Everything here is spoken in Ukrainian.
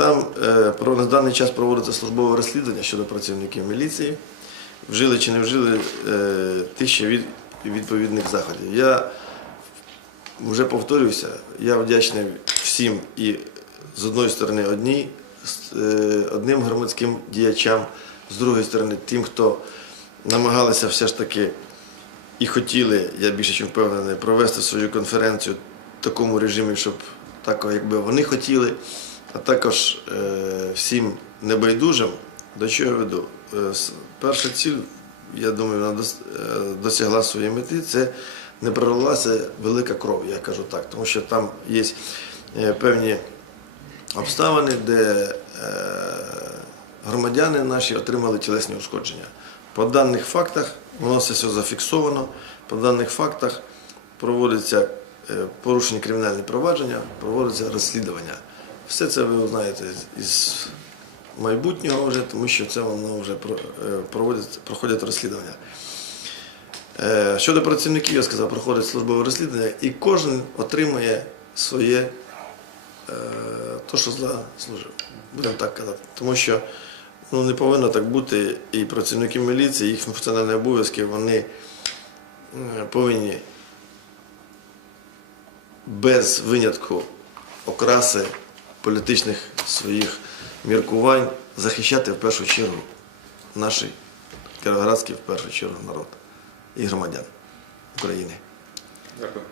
Там е, на даний час проводиться службове розслідування щодо працівників міліції. Вжили чи не вжили е, тисяча від, відповідних заходів. Я вже повторююся, я вдячний всім і з одної сторони одній, е, одним громадським діячам, з другої сторони тим, хто намагалися все ж таки і хотіли, я більше ніж впевнений, провести свою конференцію в такому режимі, щоб так, якби вони хотіли, а також е, всім небайдужим, до чого я веду. Е, перша ціль, я думаю, вона е, досягла своєї мети, це не пролилася велика кров, я кажу так, тому що там є певні обставини, де громадяни наші отримали тілесні ушкодження. По даних фактах, воно все, все зафіксовано, по даних фактах проводиться порушення кримінальні провадження, проводиться розслідування. Все це ви знаєте із майбутнього вже, тому що це воно вже е, проходять розслідування. Е, Щодо працівників, я сказав, проходить службове розслідування, і кожен отримує своє е, то, що заслужив. Будемо так казати. Тому що ну, не повинно так бути, і працівники міліції, їх функціональні обов'язки, вони повинні без винятку окраси політичних своїх міркувань захищати в першу чергу наш Кіровоградський, в першу чергу народ і громадян України. Дякую.